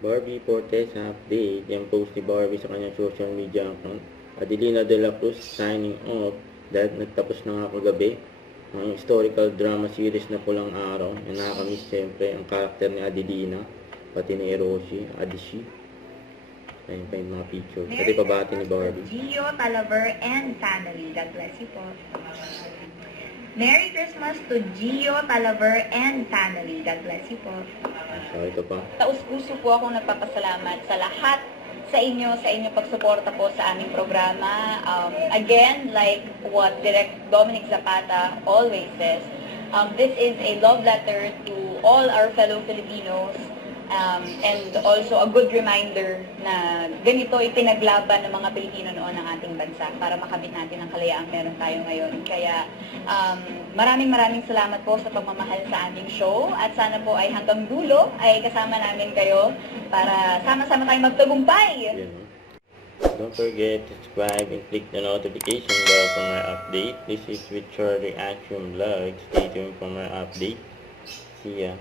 Barbie Fortesa update. Yung post ni Barbie sa kanyang social media account. Adelina de la Cruz signing off dahil nagtapos na nga kagabi ang historical drama series na Pulang Araw. Yung nakakamiss siyempre ang karakter ni Adelina, pati ni Eroshi, Adishi. Ayun pa yung mga picture. Pati pabati ni Barbie. Gio Talaver and family. God bless you po. Merry Christmas to Gio Talaver and family. God bless you po. So ito pa. Taus-puso po akong nagpapasalamat sa lahat sa inyo pagsuporta po sa aming programa. Again, like what Direct Dominic Zapata always says, this is a love letter to all our fellow Filipinos, and also a good reminder na ganito ipinaglaban ng mga Pilipino noon ng ating bansa para makamit natin ang kalayaang meron tayo ngayon. Kaya maraming salamat po sa pagmamahal sa aming show at sana po ay hanggang dulo ay kasama namin kayo para sama-sama tayong magtagumpay. Yan. Don't forget to subscribe and click the notification bell for my update. This is with Charlie Action Vlog. Stay tuned for my update. See ya.